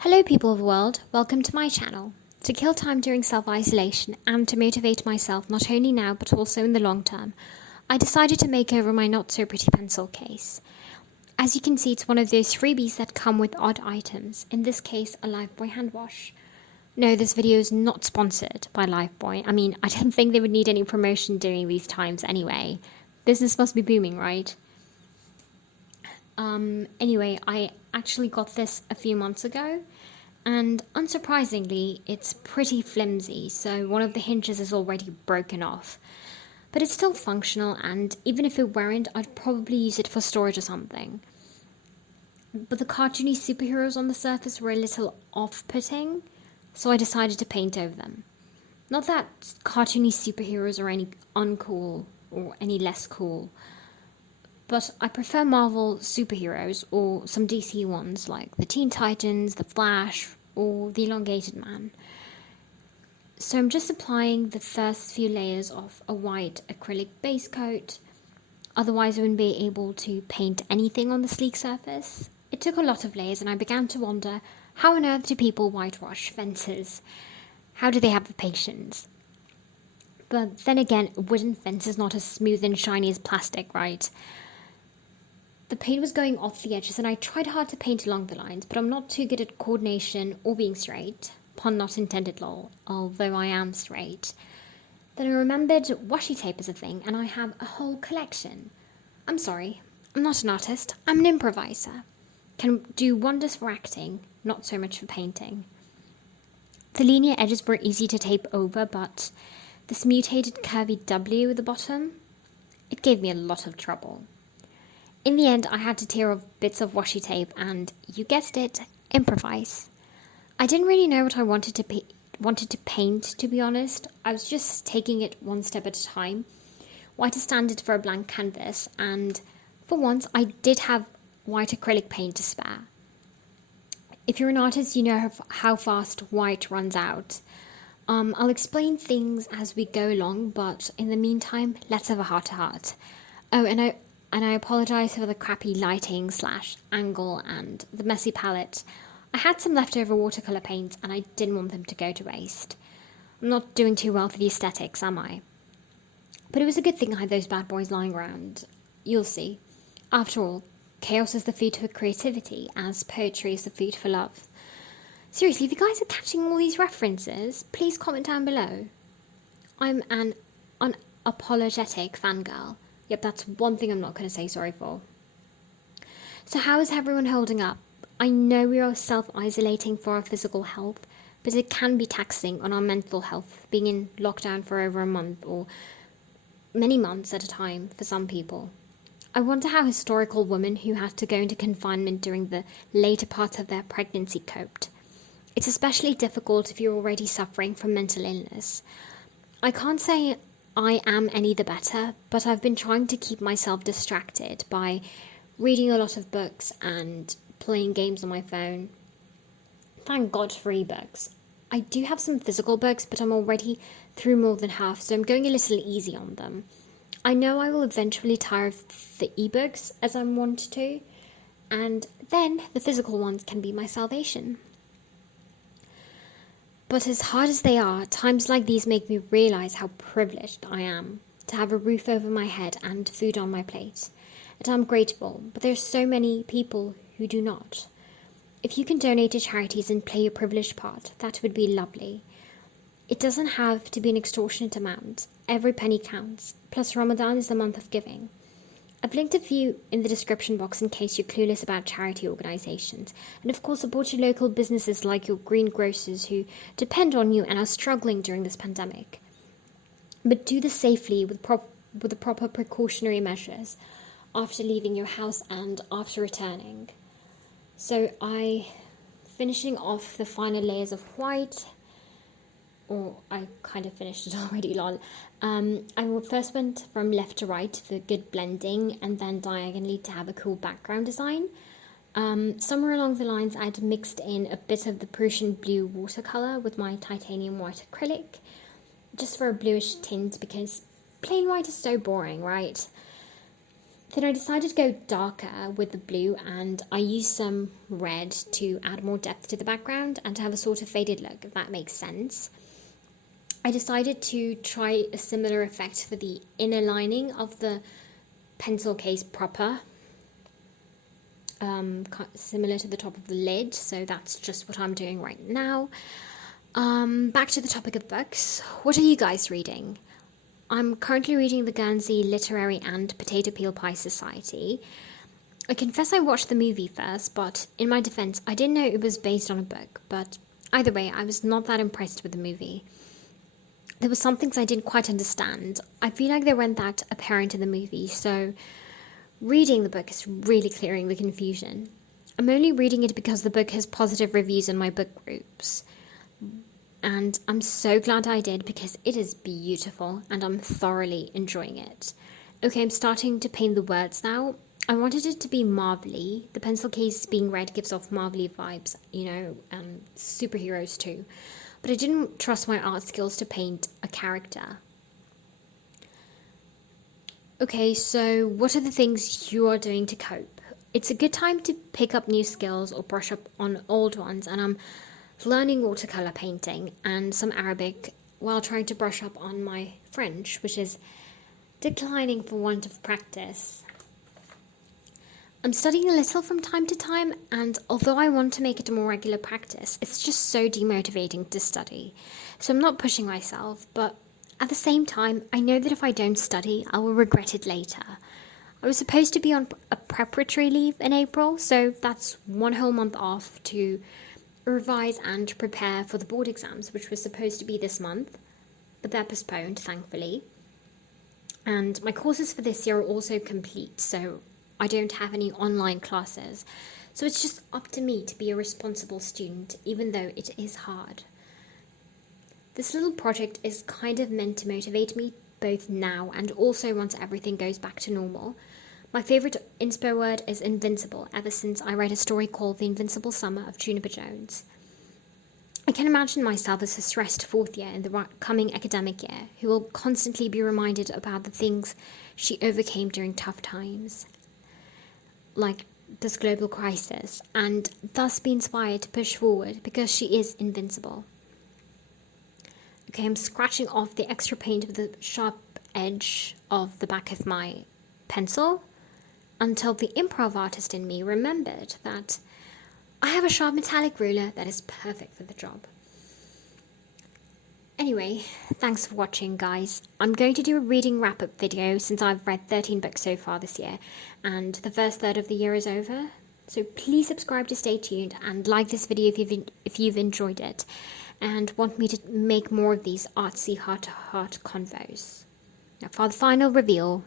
Hello people of the world, welcome to my channel. To kill time during self-isolation and to motivate myself not only now but also in the long term, I decided to make over my not so pretty pencil case. As you can see, it's one of those freebies that come with odd items, in this case a Lifebuoy hand wash. No, this video is not sponsored by Lifebuoy. I mean, I don't think they would need any promotion during these times anyway. Business must be booming, right? Anyway, I actually got this a few months ago, and unsurprisingly, it's pretty flimsy, so one of the hinges is already broken off. But it's still functional, and even if it weren't, I'd probably use it for storage or something. But the cartoony superheroes on the surface were a little off-putting, so I decided to paint over them. Not that cartoony superheroes are any uncool or any less cool, but I prefer Marvel superheroes or some DC ones like the Teen Titans, the Flash, or the Elongated Man. So I'm just applying the first few layers of a white acrylic base coat, otherwise I wouldn't be able to paint anything on the sleek surface. It took a lot of layers and I began to wonder, how on earth do people whitewash fences? How do they have the patience? But then again, a wooden fence is not as smooth and shiny as plastic, right? The paint was going off the edges and I tried hard to paint along the lines, but I'm not too good at coordination or being straight. Pun not intended lol, although I am straight. Then I remembered washi tape is a thing and I have a whole collection. I'm sorry, I'm not an artist, I'm an improviser. Can do wonders for acting, not so much for painting. The linear edges were easy to tape over, but this mutated curvy W at the bottom, it gave me a lot of trouble. In the end, I had to tear off bits of washi tape and, you guessed it, improvise. I didn't really know what I wanted to paint, to be honest. I was just taking it one step at a time. White is standard for a blank canvas, and for once, I did have white acrylic paint to spare. If you're an artist, you know how fast white runs out. I'll explain things as we go along, but in the meantime, let's have a heart-to-heart. Oh, and I apologise for the crappy lighting / angle and the messy palette. I had some leftover watercolour paints and I didn't want them to go to waste. I'm not doing too well for the aesthetics, am I? But it was a good thing I had those bad boys lying around. You'll see. After all, chaos is the food for creativity, as poetry is the food for love. Seriously, if you guys are catching all these references, please comment down below. I'm an unapologetic fangirl. Yep, that's one thing I'm not going to say sorry for. So how is everyone holding up? I know we are self-isolating for our physical health, but it can be taxing on our mental health, being in lockdown for over a month or many months at a time for some people. I wonder how historical women who had to go into confinement during the later part of their pregnancy coped. It's especially difficult if you're already suffering from mental illness. I can't say I am any the better, but I've been trying to keep myself distracted by reading a lot of books and playing games on my phone. Thank God for ebooks. I do have some physical books, but I'm already through more than half, so I'm going a little easy on them. I know I will eventually tire of the ebooks as I want to, and then the physical ones can be my salvation. But as hard as they are, times like these make me realise how privileged I am to have a roof over my head and food on my plate. And I'm grateful, but there's so many people who do not. If you can donate to charities and play your privileged part, that would be lovely. It doesn't have to be an extortionate amount. Every penny counts. Plus Ramadan is the month of giving. I've linked a few in the description box in case you're clueless about charity organisations. And of course, support your local businesses like your green grocers who depend on you and are struggling during this pandemic. But do this safely with the proper precautionary measures after leaving your house and after returning. So finishing off the final layers of white, or I kind of finished it already, lol. I first went from left to right for good blending and then diagonally to have a cool background design. Somewhere along the lines I'd mixed in a bit of the Prussian Blue watercolour with my titanium white acrylic, just for a bluish tint because plain white is so boring, right? Then I decided to go darker with the blue, and I used some red to add more depth to the background and to have a sort of faded look, if that makes sense. I decided to try a similar effect for the inner lining of the pencil case proper, similar to the top of the lid, so that's just what I'm doing right now. Back to the topic of books. What are you guys reading? I'm currently reading the Guernsey Literary and Potato Peel Pie Society. I confess I watched the movie first, but in my defense, I didn't know it was based on a book, but either way, I was not that impressed with the movie. There were some things I didn't quite understand. I feel like they weren't that apparent in the movie, so reading the book is really clearing the confusion. I'm only reading it because the book has positive reviews in my book groups. And I'm so glad I did because it is beautiful and I'm thoroughly enjoying it. Okay, I'm starting to paint the words now. I wanted it to be marvelly. The pencil case being red gives off marvelly vibes, and superheroes too. But I didn't trust my art skills to paint a character. Okay, so what are the things you are doing to cope? It's a good time to pick up new skills or brush up on old ones, and I'm learning watercolour painting and some Arabic while trying to brush up on my French, which is declining for want of practice. I'm studying a little from time to time, and although I want to make it a more regular practice, it's just so demotivating to study. So I'm not pushing myself, but at the same time, I know that if I don't study, I will regret it later. I was supposed to be on a preparatory leave in April, so that's 1 whole month off to revise and prepare for the board exams, which was supposed to be this month, but they're postponed, thankfully. And my courses for this year are also complete, so I don't have any online classes. So it's just up to me to be a responsible student, even though it is hard. This little project is kind of meant to motivate me both now and also once everything goes back to normal. My favourite inspo word is invincible, ever since I read a story called The Invincible Summer of Juniper Jones. I can imagine myself as a stressed fourth year in the coming academic year, who will constantly be reminded about the things she overcame during tough times, like this global crisis, and thus be inspired to push forward because she is invincible. Okay, I'm scratching off the extra paint with the sharp edge of the back of my pencil, until the improv artist in me remembered that I have a sharp metallic ruler that is perfect for the job. Anyway, thanks for watching, guys. I'm going to do a reading wrap-up video since I've read 13 books so far this year, and the first third of the year is over. So please subscribe to stay tuned and like this video if you've enjoyed it and want me to make more of these artsy heart-to-heart convos. Now for the final reveal.